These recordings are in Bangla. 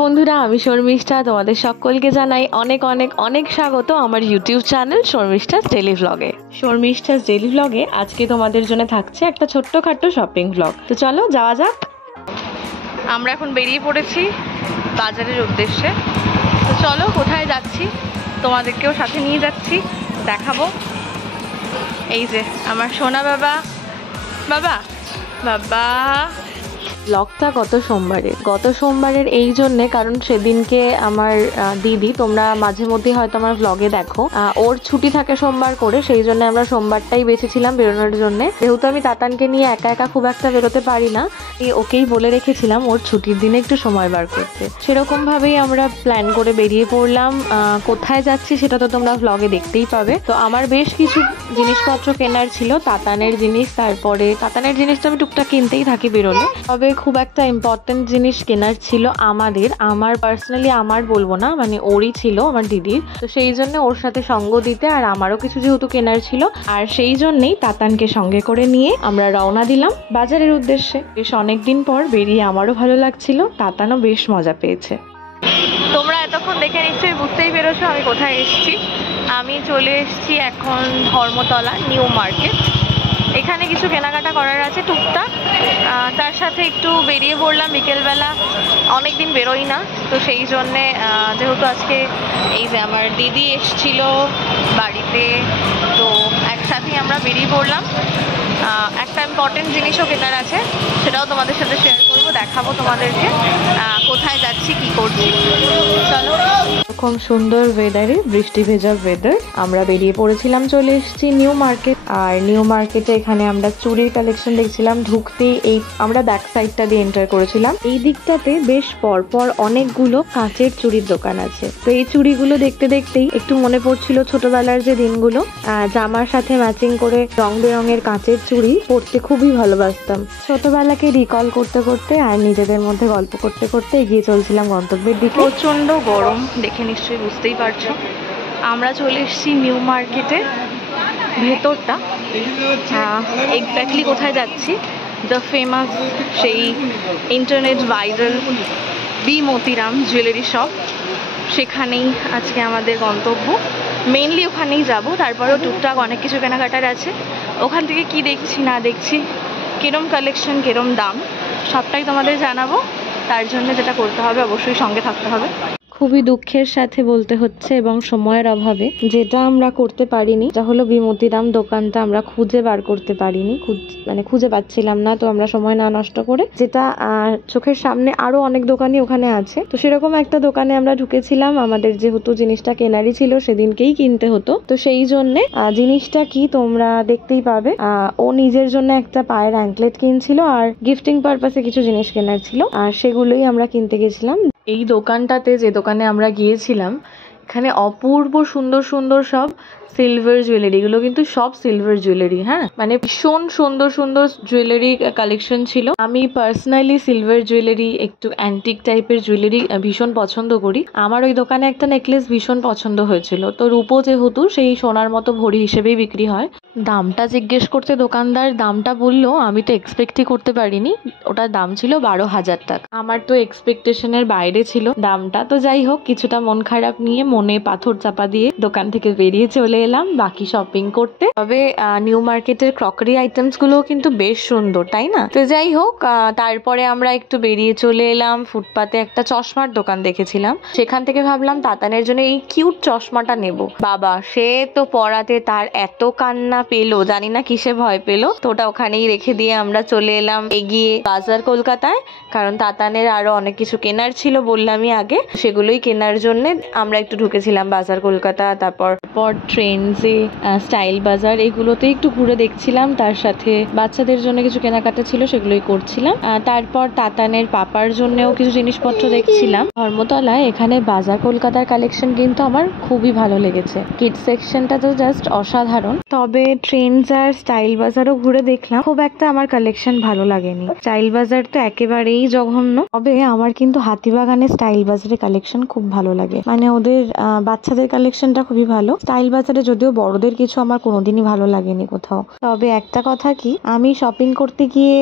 বন্ধুরা, আমি শর্মিষ্ঠা। তোমাদের সকলকে জানাই অনেক অনেক অনেক স্বাগত আমার ইউটিউব চ্যানেল শর্মিষ্ঠাস ডেলি ভ্লগে। শর্মিষ্ঠাস ডেলি ভ্লগে আজকে তোমাদের জন্য থাকছে একটা ছোট্টখাট্টো শপিং ভ্লগ। তো চলো যাওয়া যাক। আমরা এখন বেরিয়ে পড়েছি বাজারের উদ্দেশ্যে। তো চলো কোথায় যাচ্ছি তোমাদেরকেও সাথে নিয়ে যাচ্ছি, দেখাবো। এই যে আমার সোনা বাবা বাবা বাবা। ব্লগটা গত সোমবারের এই জন্যে, কারণ সেদিনকে আমার দিদি, তোমরা মাঝে মধ্যে হয়তো আমার ব্লগে দেখো, ওর ছুটি থাকে সোমবার করে, সেই জন্য আমরা সোমবারটাই বেছেছিলাম বেরোনোর জন্য। যেহেতু আমি তাতানকে নিয়ে একা একা খুব একটা বেরোতে পারি না, ওকেই বলে রেখেছিলাম ওর ছুটির দিনে একটু সময় বার করতে। সেরকম ভাবেই আমরা প্ল্যান করে বেরিয়ে পড়লাম। কোথায় যাচ্ছি সেটা তো তোমরা ব্লগে দেখতেই পাবে। তো আমার বেশ কিছু জিনিসপত্র কেনার ছিল, তাতানের জিনিস। তারপরে তাতানের জিনিস তো আমি টুকটাক কিনতেই থাকি বেরোলে, তবে খুব একটা ইম্পর্টেন্ট জিনিস কেনার ছিল আমার পার্সোনালি, আমার বলবো না, মানে ওরই ছিল, আমার দিদির। তো সেই জন্য ওর সাথে সঙ্গ দিতে আর আমারও কিছু যেহেতু কেনার ছিল, আর সেই জন্যই তাতানকে সঙ্গে করে নিয়ে আমরা রওনা দিলাম বাজারের উদ্দেশ্যে। বেশ অনেকদিন পর বেরিয়ে আমারও ভালো লাগছিল, তাতানও বেশ মজা পেয়েছে। তোমরা এতক্ষণ দেখে নিশ্চয়ই বুঝতেই পেরেছো আমি কোথায় এসেছি। আমি চলে এসেছি এখন ধর্মতলা নিউ মার্কেট। এখানে কিছু কেনাকাটা করার আছে টুকটাক, তার সাথে একটু বেরিয়ে পড়লাম বিকেলবেলা। অনেকদিন বেরোই না, তো সেই জন্যে যেহেতু আজকে এই যে আমার দিদি এসছিল বাড়িতে, তো একসাথেই আমরা বেরিয়ে পড়লাম। একটা ইম্পর্টেন্ট জিনিসও কেনার আছে, সেটাও তোমাদের সাথে শেয়ার করবো, দেখাবো তোমাদেরকে কোথায় যাচ্ছি কি করছি। চলো। এরকম সুন্দর ওয়েদারে, বৃষ্টি ভেজা ওয়েদার, আমরা বেরিয়ে পড়েছিলাম, চলে এসেছি নিউ মার্কেট। আর নিউ মার্কেটে এখানে আমরা চুড়ির কালেকশন দেখছিলাম। ঢুকতেই আমরা ব্যাক সাইডটা দিয়ে এন্টার করেছিলাম। এই দিকটাতে বেশ পরপর অনেকগুলো কাঁচের চুড়ির দোকান আছে। তো এই চুড়িগুলো দেখতে দেখতেই একটু মনে পড়ছিল ছোটবেলার যে দিনগুলো। জামার সাথে ম্যাচিং করে রং বেরঙের কাঁচের চুড়ি পরতে খুবই ভালোবাসতাম। ছোটবেলাকে রিকল করতে করতে আর নিজেদের মধ্যে গল্প করতে করতে এগিয়ে চলছিলাম গন্তব্যের দিকে। প্রচন্ড গরম, দেখে নিশ্চয়ই বুঝতেই পারছো। আমরা চলে এসেছি নিউ মার্কেটে ভেতরটা। এক্স্যাক্টলি কোথায় যাচ্ছি, দ্য ফেমাস সেই internet viral B Motiram jewellery shop, সেখানেই আজকে আমাদের গন্তব্য। মেইনলি ওখানেই যাব, তারপরেও টুকটাক অনেক কিছু কেনাকাটার আছে। ওখান থেকে কি দেখছি না দেখছি, কিরম কালেকশন, কিরম দাম, সবটাই তোমাদের জানাবো। তার জন্য যেটা করতে হবে, অবশ্যই সঙ্গে থাকতে হবে। খুবই দুঃখের সাথে বলতে হচ্ছে এবং সময়ের অভাবে যেটা আমরা করতে পারিনি, যা হলো বিমতিরাম দোকানটা আমরা খুঁজে বার করতে পারিনি, খুঁজে পাচ্ছিলাম না। তো আমরা সময় না নষ্ট করে, যেটা চোখের সামনে আরো অনেক দোকানই ওখানে আছে, তো সেরকম একটা দোকানে আমরা ঢুকেছিলাম। আমাদের যেহেতু জিনিসটা কেনারই ছিল, সেদিনকেই কিনতে হতো, তো সেই জন্যে জিনিসটা কি তোমরা দেখতেই পাবে। ও নিজের জন্য একটা পায়ের অ্যাঙ্কলেট কিনছিল, আর গিফটিং পারপাসে কিছু জিনিস কেনার ছিল, আর সেগুলোই আমরা কিনতে গেছিলাম। এই দোকানটাতে, যে দোকানে আমরা গিয়েছিলাম, এখানে অপূর্ব সুন্দর সুন্দর সব সিলভার জুয়েলারি, এগুলো কিন্তু সব সিলভার জুয়েলারি। হ্যাঁ, মানে ভীষণ সুন্দর সুন্দর জুয়েলারি কালেকশন ছিল। আমি পার্সোনালি সিলভার জুয়েলারি, একটু অ্যান্টিক টাইপের জুয়েলারি ভীষণ পছন্দ করি। আমার ওই দোকানে একটা নেকলেস ভীষণ পছন্দ হয়েছিল। তো রূপো যেহেতু সেই সোনার মতো ভরি হিসেবেই বিক্রি হয়। দামটা জিজ্ঞেস করতে দোকানদার দামটা বললো, আমি তো এক্সপেক্টই করতে পারিনি। ওটার দাম ছিল 12,000 টাকা। আমার তো এক্সপেকটেশনের বাইরে ছিল দামটা। তো যাই হোক, কিছুটা মন খারাপ নিয়ে, মনে পাথর চাপা দিয়ে দোকান থেকে বেরিয়ে চলে এলাম বাকি শপিং করতে। তবে নিউ মার্কেটের ক্রকারি আইটেমস গুলো কিন্তু বেশ সুন্দর, তাই না? তো যাই হোক, তারপরে আমরা একটু বেরিয়ে চলে এলাম। ফুটপাতে একটা চশমার দোকান দেখেছিলাম, সেখান থেকে ভাবলাম তাতানের জন্য এই কিউট চশমাটা নেব। বাবা, সে তো পরাতে তার এত কান্না পেলো, জানি না কিসে ভয় পেলো। তো ওটা ওখানেই রেখে দিয়ে আমরা চলে এলাম এগিয়ে বাজার কলকাতায়, কারণ তাতানের আরো অনেক কিছু কেনার ছিল, বললামই আগে। সেগুলোই কেনার জন্য আমরা একটু ঢুকেছিলাম বাজার কলকাতা। তারপর ট্রেন্ডসে, স্টাইল বাজার, এগুলোতে একটু ঘুরে দেখছিলাম। তার সাথে বাচ্চাদের জন্য কিছু কেনাকাটা ছিল, সেগুলোই করছিলাম। তারপর তাতানের পাপার জন্যও কিছু জিনিসপত্র দেখছিলাম ধর্মতলায়। এখানে বাজার কলকাতার কালেকশন কিন্তু আমার খুবই ভালো লেগেছে। কিডস সেকশনটা তো জাস্ট অসাধারণ। তবে ট্রেন্ডস আর স্টাইল বাজারও ঘুরে দেখলাম, খুব একটা আমার কালেকশন ভালো লাগেনি। স্টাইল বাজার তো একেবারেই জঘন্য। তবে আমার কিন্তু হাতিবাগানের স্টাইল বাজারের কালেকশন খুব ভালো লাগে, মানে ওদের বাচ্চাদের কালেকশনটা খুবই ভালো। স্টাইল বাজারে মধ্যে যদিও বড়দের কিছু আমার কোনোদিনই ভালো লাগেনি কোথাও। তবে একটা কথা কি, আমি শপিং করতে গিয়ে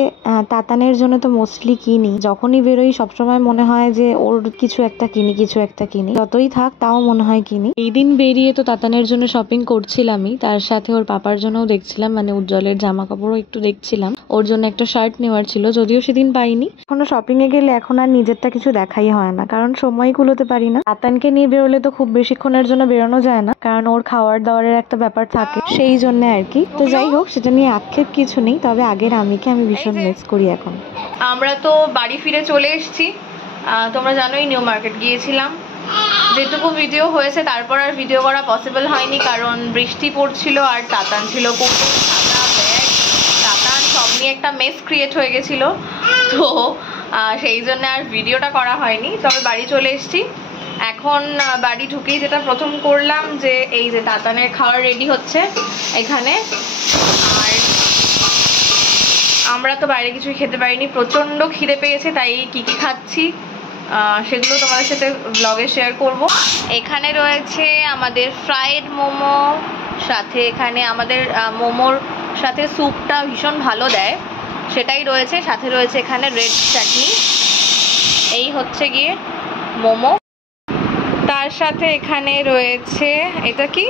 তাতানের জন্য তো মোস্টলি কিনি। যখনই বেরোই সবসময় মনে হয় যে ওর কিছু একটা কিনি, কিছু একটা কিনি। যতই থাক তাও মনে হয় কিনি। এই দিন বেরিয়ে তো তাতানের জন্য শপিং করছিলামই, তার সাথে ওর পাপার জন্যও দেখছিলাম, মানে উজ্জ্বলের জামা কাপড়ও একটু দেখছিলাম। ওর জন্য একটা শার্ট নেওয়ার ছিল, যদিও সেদিন পাইনি। এখনো শপিং এ গেলে এখন আর নিজেরটা কিছু দেখাই হয় না, কারণ সময় কুলোতে পারি না। তাতানকে নিয়ে বেরোলে তো খুব বেশিক্ষণের জন্য বেরোনো যায় না, কারণ ওর খাওয়ার দাওয়ারের একটা ব্যাপার থাকে, সেই জন্য আর কি। তো যাই হোক, সেটা নিয়ে আক্ষেপ কিছু নেই, তবে আগের আমি ভীষণ মিস করি এখন। আমরা তো বাড়ি ফিরে চলে এসেছি। তোমরা জানোই নিউ মার্কেট গিয়েছিলাম, যেটুকু ভিডিও হয়েছে তারপর আর ভিডিও করা পসিবল হয়নি, কারণ বৃষ্টি পড়ছিল আর তাতান ছিল কুকুর, ছাতা, ব্যাগ, তাতান সব নিয়ে একটা মেস ক্রিয়েট হয়ে গেছিল। তো সেই জন্য আর ভিডিওটা করা হয়নি। তবে বাড়ি চলে এসেছি। এখন বাড়ি ঢুকেই যেটা প্রথম করলাম, যে এই যে তাতানের খাবার রেডি হচ্ছে এখানে। আর আমরা তো বাইরে কিছুই খেতে পারিনি, প্রচণ্ড খিদে পেয়েছে, তাই কি কি খাচ্ছি সেগুলো তোমাদের সাথে ব্লগে শেয়ার করব। এখানে রয়েছে আমাদের ফ্রাইড মোমো, সাথে এখানে আমাদের মোমোর সাথে স্যুপটা ভীষণ ভালো দেয়, সেটাই রয়েছে। সাথে রয়েছে এখানে রেড চাটনি। এই হচ্ছে গিয়ে মোমো। তার সাথে এখানে রয়েছে এটা কি,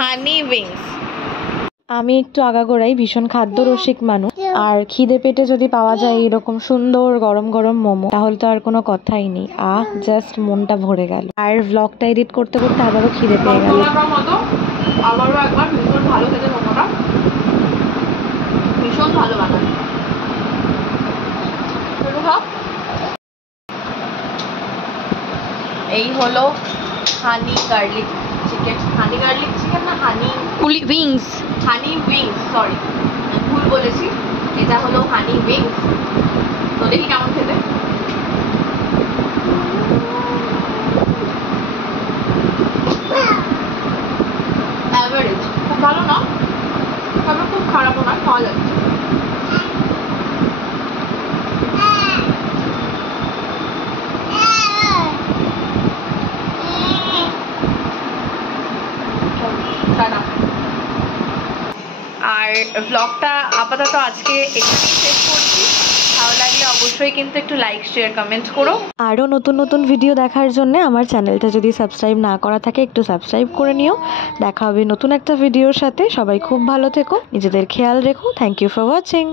হানি উইংস। আমি একটু আগাগোড়াই ভীষণ খাদ্য রসিক মানুষ, আর খিদে পেটে যদি পাওয়া যায় এরকম সুন্দর গরম গরম মোমো, তাহলে তো আর কোনো কথাই নেই। জাস্ট মনটা ভরে গেল। আর ব্লগটা এডিট করতে করতে আবারও খিদে পেয়ে গেল। আবারও একবার ভীষণ ভালো খেতে মোমোটা, ভীষণ ভালো বানায়। এই হলো হানি গার্লিক চিকেন, হানি গার্লিক চিকেন না হানি উইংস, হানি উইংস, সরি ভুল বলেছি। এটা হলো হানি উইংস। তো দেখি কেমন খেতে। অ্যাভারেজ, খুব ভালো না, তবে খুব খারাপও নয়, খাওয়া যাচ্ছে। আর ব্লগটা আপাতত আজকে এখানেই শেষ করছি। ভালো লাগলে অবশ্যই কিন্তু একটু লাইক, শেয়ার, কমেন্ট করো। আরও নতুন নতুন ভিডিও দেখার জন্য আমার চ্যানেলটা যদি সাবস্ক্রাইব না করা থাকে একটু সাবস্ক্রাইব করে নিও। দেখা হবে নতুন একটা ভিডিওর সাথে। সবাই খুব ভালো থেকো, নিজেদের খেয়াল রেখো। Thank you for watching.